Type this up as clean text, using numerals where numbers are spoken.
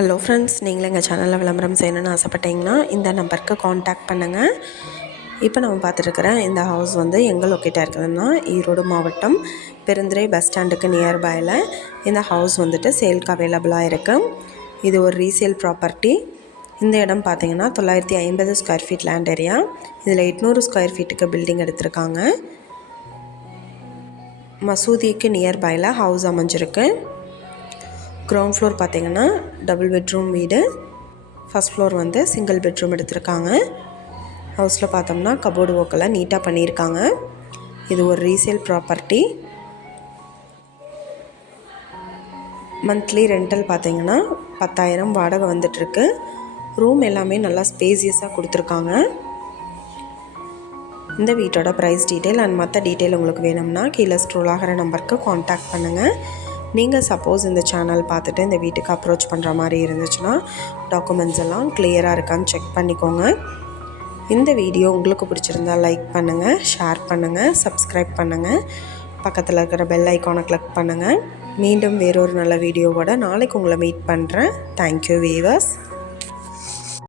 Hello friends, நீங்களும் எங்கள் சேனலில் விளம்பரம் செய்யணும்னு ஆசைப்பட்டீங்கன்னா இந்த நம்பருக்கு காண்டாக்ட் பண்ணுங்கள். இப்போ நம்ம பார்த்துருக்குற இந்த ஹவுஸ் வந்து எங்கே லொக்கேட்டாக இருக்குதுன்னா ஈரோடு மாவட்டம் பெருந்துறை பஸ் ஸ்டாண்டுக்கு நியர்பையில் இந்த ஹவுஸ் வந்துட்டு சேல்க்கு அவைலபிளாக இருக்குது. இது ஒரு ரீசேல் ப்ராப்பர்ட்டி. இந்த இடம் பார்த்திங்கன்னா 950 ஸ்கொயர் ஃபீட் லேண்ட் ஏரியா. இதில் 800 ஸ்கொயர் ஃபீட்டுக்கு பில்டிங் எடுத்திருக்காங்க. மசூதிக்கு நியர்பையில் ஹவுஸ் அமைஞ்சிருக்கு. கிரவுண்ட் ஃப்ளோர் பார்த்திங்கன்னா டபுள் பெட்ரூம் வீடு, ஃபஸ்ட் ஃப்ளோர் வந்து சிங்கிள் பெட்ரூம் எடுத்திருக்காங்க. ஹவுஸில் பார்த்தோம்னா கபோர்டு ஒர்க்கெல்லாம் நீட்டாக பண்ணியிருக்காங்க. இது ஒரு ரீசேல் ப்ராப்பர்ட்டி. மந்த்லி ரெண்டல் பார்த்திங்கன்னா 10,000 வாடகை வந்துட்டுருக்கு. ரூம் எல்லாமே நல்லா ஸ்பேசியஸாக கொடுத்துருக்காங்க. இந்த வீட்டோட ப்ரைஸ் டீட்டெயில் அண்ட் மற்ற டீட்டெயில் உங்களுக்கு வேணும்னா கீழே ஸ்க்ரோல் ஆகிற நம்பருக்கு காண்டாக்ட் பண்ணுங்கள். நீங்கள் சப்போஸ் இந்த சேனல் பார்த்துட்டு இந்த வீட்டுக்கு அப்ரோச் பண்ணுற மாதிரி இருந்துச்சுன்னா டாக்குமெண்ட்ஸ் எல்லாம் கிளியராக இருக்கான்னு செக் பண்ணிக்கோங்க. இந்த வீடியோ உங்களுக்கு பிடிச்சிருந்தால் லைக் பண்ணுங்கள், ஷேர் பண்ணுங்கள், சப்ஸ்கிரைப் பண்ணுங்கள், பக்கத்தில் இருக்கிற பெல் ஐக்கானை கிளிக் பண்ணுங்கள். மீண்டும் வேறொரு நல்ல வீடியோவோட நாளைக்கு உங்களை மீட் பண்ணுறேன். Thank you viewers.